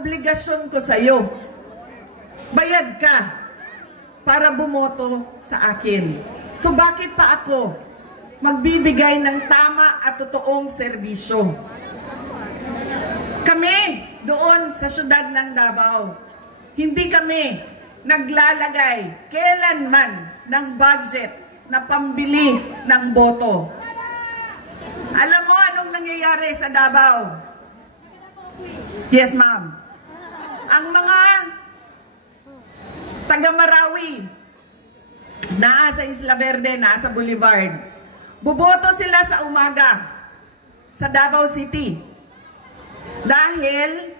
obligasyon ko sa'yo. Bayad ka para bumoto sa akin. So bakit pa ako magbibigay ng tama at totoong serbisyo? Kami doon sa syudad ng Davao, hindi kami naglalagay kailanman ng budget na pambili ng boto. Alam mo anong nangyayari sa Davao? Yes, ma'am. Ang mga taga-Marawi, nasa Isla Verde, nasa Boulevard, boboto sila sa umaga sa Davao City. Dahil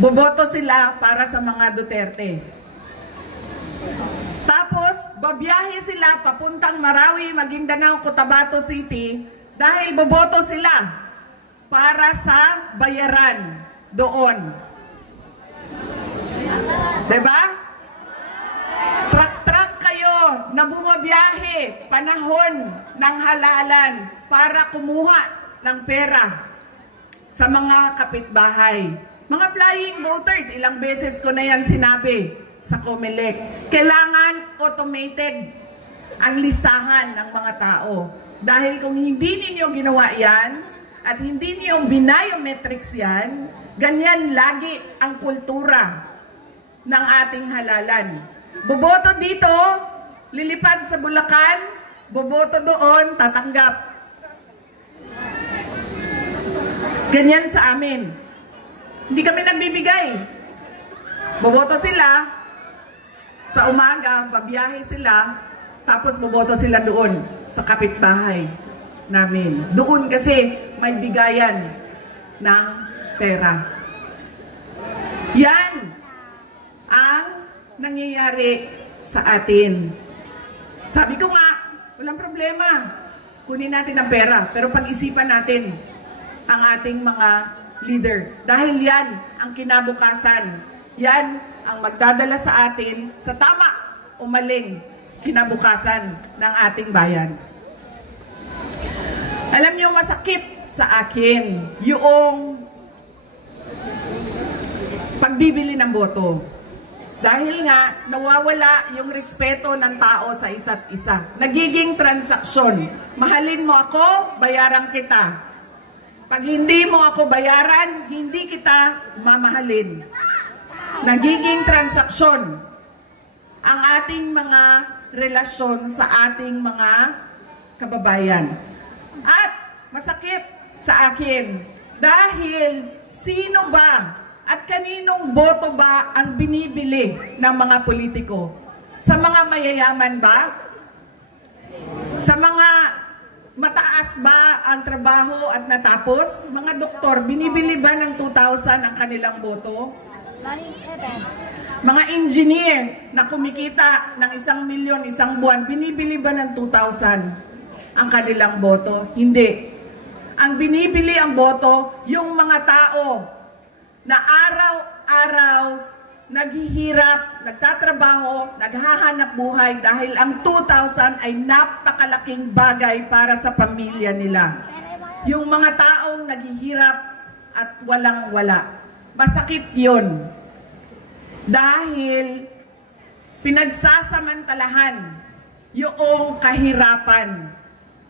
boboto sila para sa mga Duterte. Tapos, babiyahe sila papuntang Marawi, Maguindanao, Cotabato City dahil boboto sila para sa bayaran doon. Diba? Truck-truck kayo na bumabiyahe panahon ng halalan para kumuha ng pera sa mga kapitbahay. Mga flying voters, ilang beses ko na yan sinabi sa COMELEC. Kailangan automated ang listahan ng mga tao. Dahil kung hindi ninyo ginawa yan, at hindi niyo biometrics yan, ganyan lagi ang kultura ng ating halalan. Boboto dito, lilipad sa Bulacan, boboto doon, tatanggap. Ganyan sa amin. Hindi kami nagbibigay. Boboto sila, sa umaga, babiyahe sila, tapos boboto sila doon, sa kapitbahay namin. Doon kasi may bigayan ng pera. Yan ang nangyayari sa atin. Sabi ko nga, walang problema. Kunin natin ang pera, pero pag-isipan natin ang ating mga leader. Dahil yan ang kinabukasan. Yan ang magdadala sa atin sa tama o maling kinabukasan ng ating bayan. Alam niyo, masakit sa akin yung pagbibili ng boto. Dahil nga, nawawala yung respeto ng tao sa isa't isa. Nagiging transaksyon. Mahalin mo ako, bayaran kita. Pag hindi mo ako bayaran, hindi kita mamahalin. Nagiging transaksyon ang ating mga relasyon sa ating mga kababayan. At masakit sa akin dahil sino ba at kaninong boto ba ang binibili ng mga politiko? Sa mga mayayaman ba? Sa mga mataas ba ang trabaho at natapos? Mga doktor, binibili ba ng 2,000 ang kanilang boto? Mga engineer na kumikita ng 1 milyon isang buwan, binibili ba ng 2,000 ang kanilang boto? Hindi. Ang binibili ang boto, yung mga tao na araw-araw naghihirap, nagtatrabaho, naghahanap buhay dahil ang 2,000 ay napakalaking bagay para sa pamilya nila. Yung mga taong naghihirap at walang-wala. Masakit yun. Dahil pinagsasamantalahan yung kahirapan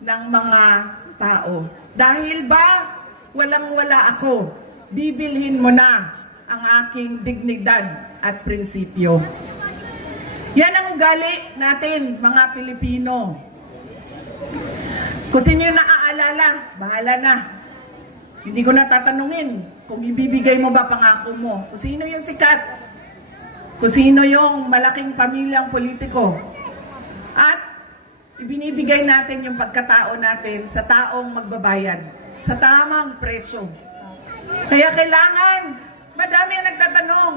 ng mga tao. Dahil ba walang-wala ako, bibilhin mo na ang aking dignidad at prinsipyo. Yan ang ugali natin, mga Pilipino. Kung sino yung naaalala, bahala na. Hindi ko na tatanungin kung ibibigay mo ba pangako mo. Kung sino yung sikat. Kung sino yung malaking pamilyang politiko. At ibinibigay natin yung pagkatao natin sa taong magbabayad. Sa tamang presyo. Kaya kailangan, madami ang nagtatanong,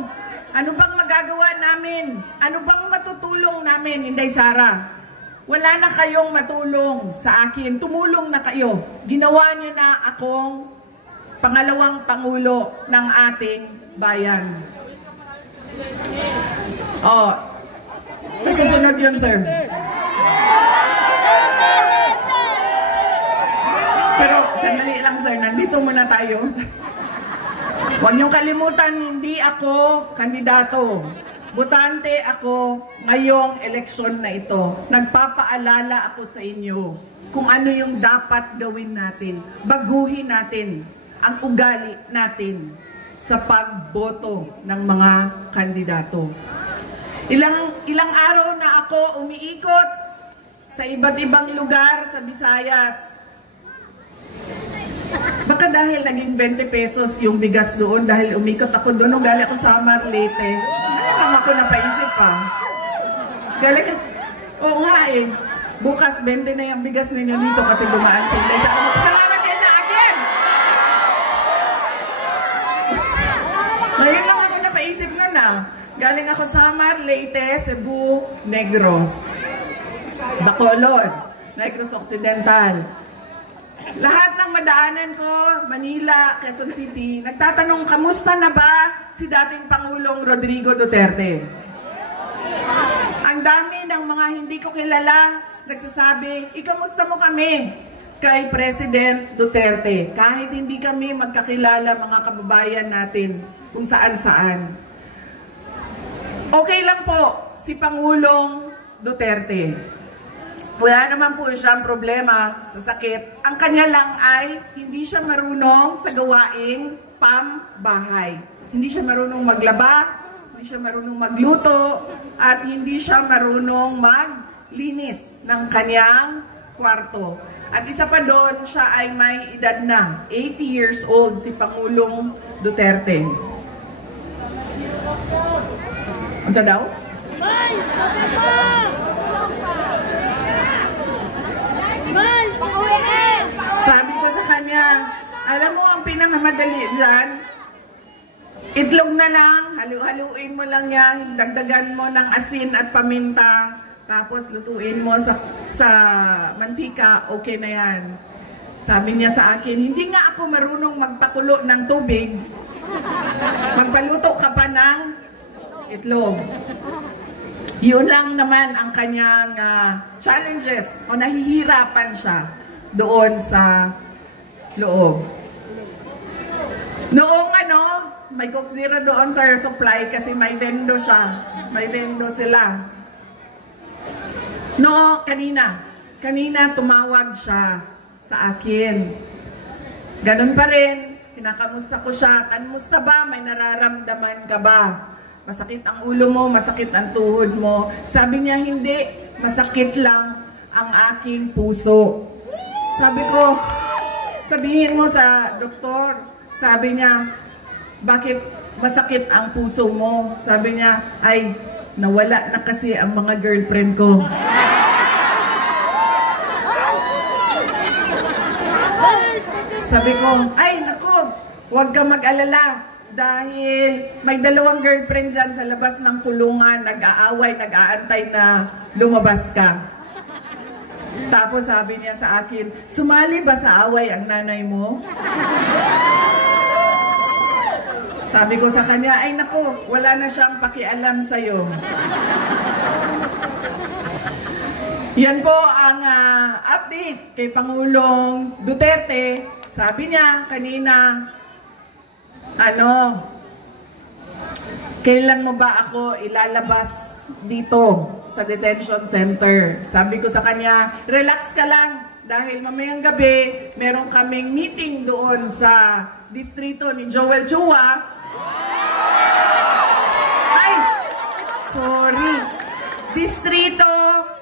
ano bang magagawa namin? Ano bang matutulong namin, Inday Sara? Wala na kayong matulong sa akin. Tumulong na kayo. Ginawa niyo na akong pangalawang pangulo ng ating bayan. Oh, sa susunod yun, sir. Pero, sandali lang, sir. Nandito muna tayo. Huwag niyong kalimutan, hindi ako kandidato. Botante ako ngayong eleksyon na ito. Nagpapaalala ako sa inyo kung ano yung dapat gawin natin. Baguhin natin ang ugali natin sa pagboto ng mga kandidato. Ilang araw na ako umiikot sa iba't ibang lugar sa Visayas. Baka dahil naging 20 pesos yung bigas doon, dahil umikot ako doon, galing ako sa Samar, Leyte. Ngayon lang ako napaisip pa. Oo nga eh. Bukas 20 na yung bigas ninyo dito kasi dumaan sila. Salamat kayo sa akin! Ngayon lang ako napaisip na na. Galing ako sa Samar, Leyte, Cebu, Negros, Bacolod, Negros Occidental. Lahat ng madaanan ko, Manila, Quezon City, nagtatanong, kamusta na ba si dating Pangulong Rodrigo Duterte? Ang dami ng mga hindi ko kilala, nagsasabi, ikamusta mo kami kay President Duterte? Kahit hindi kami magkakilala, mga kababayan natin, kung saan-saan. Okay lang po si Pangulong Duterte. Wala naman po siyang problema sa sakit. Ang kanya lang ay hindi siya marunong sa gawaing pambahay. Hindi siya marunong maglaba, hindi siya marunong magluto, at hindi siya marunong maglinis ng kanyang kwarto. At isa pa doon, siya ay may edad na, 80 years old, si Pangulong Duterte. Ano sa daw? Sabi ko sa kanya, alam mo ang pinakamadali dyan? Itlog na lang, halu-haluin mo lang yan, dagdagan mo ng asin at paminta, tapos lutuin mo sa mantika, okay na yan. Sabi niya sa akin, hindi nga ako marunong magpakulo ng tubig. Magpaluto ka pa ng itlog. Yun lang naman ang kanyang challenges o nahihirapan siya doon sa loob. Noong may Coke Zero doon sa supply kasi may vendo siya. May vendo sila. No, kanina tumawag siya sa akin. Ganun pa rin, kinakamusta ko siya. Kamusta ba? May nararamdaman ka ba? Masakit ang ulo mo, masakit ang tuhod mo. Sabi niya, hindi. Masakit lang ang aking puso. Sabi ko, sabihin mo sa doktor. Sabi niya, bakit masakit ang puso mo? Sabi niya, ay, nawala na kasi ang mga girlfriend ko. Sabi ko, ay, naku, huwag ka mag-alala. Dahil may 2 girlfriend dyan sa labas ng kulungan, nag-aaway, nag-aantay na lumabas ka. Tapos sabi niya sa akin, sumali ba sa away ang nanay mo? Sabi ko sa kanya, ay naku, wala na siyang pakialam sa'yo. Yan po ang update kay Pangulong Duterte. Sabi niya kanina, kailan mo ba ako ilalabas dito sa detention center? Sabi ko sa kanya, relax ka lang dahil mamayang gabi meron kaming meeting doon sa distrito ni Joel Chua. Ay, sorry. Distrito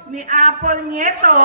ni Apple Nieto.